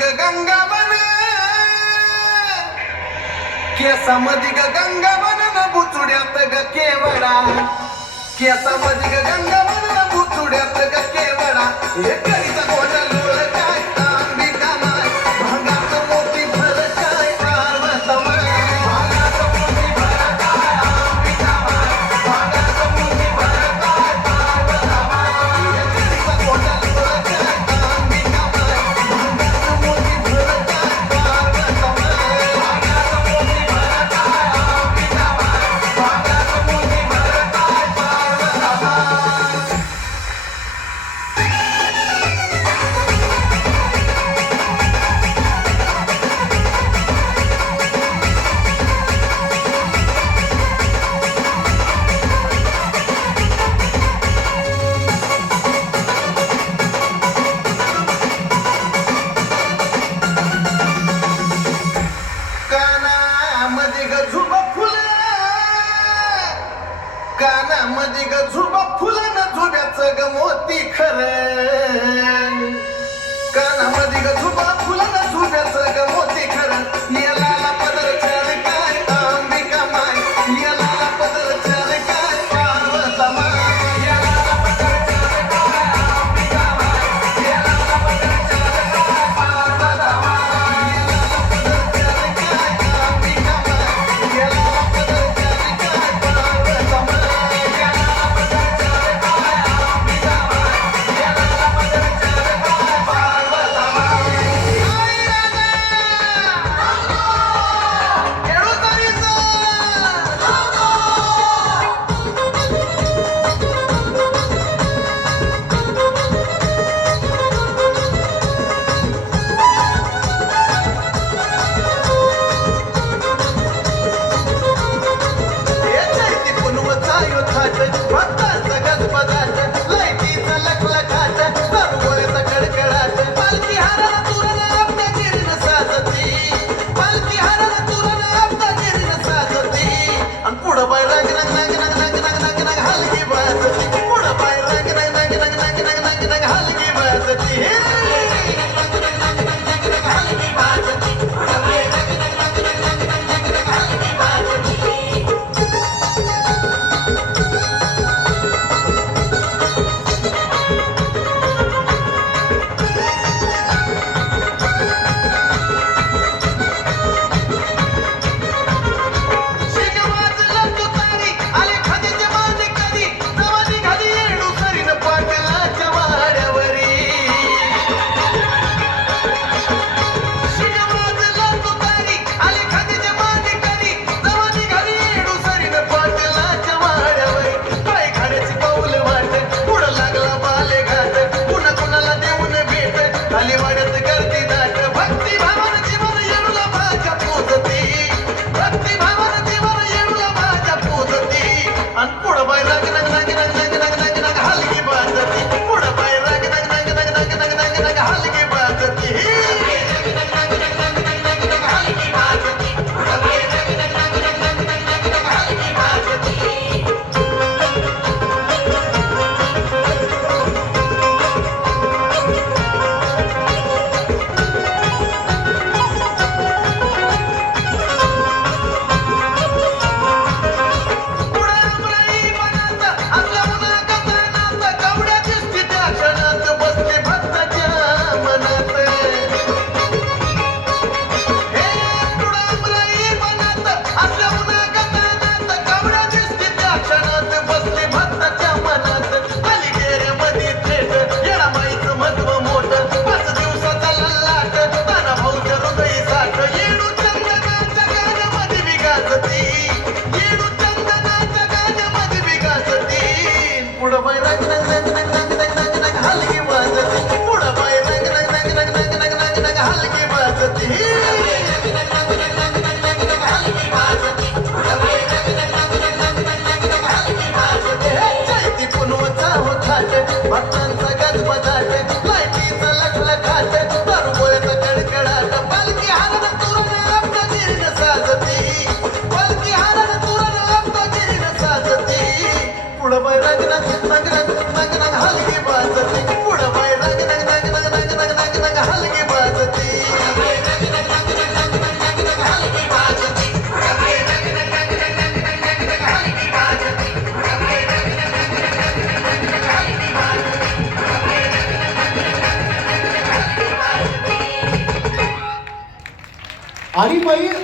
ग गंगावन केसामध्ये ग गंगावन न बुचुड्यात ग केवडा केसामध्ये ग गंगावन न बुचुड्यात ग केवडा एकरीचा गोटा लोळ काय अंबिका माय भागात मोठी भर काय पार्वतमाय भागात मोठी भर काय अंबिका माय भागात मोठी भर काय पार्वतमाय एकरीचा गोटा लोळ काय अंबिका माय भागात मोठी भर काय पार्वतमाय भागात मोठी भर काय अंबिका माय भागात मोठी भर काय पार्वतमाय कानामध्ये ग झुबा फुलं कानामध्ये ग झुबा फुलं न झुब्याचं ग मोती खरं कानामध्ये ग झुबा फुलं न झुब्याचं ग मोती खरं याला पदर चाल काय अंबिका माय याला पदर चाल काय पार्वतमाय याला पदर चाल काय अंबिका माय याला पदर चाल काय पार्वतमाय याला पदर चाल काय अंबिका माय याला पदर चाल काय पार्वतमाय याला पदर चाल काय अंबिका माय याला पदर चाल काय पार्वतमाय आणि बाई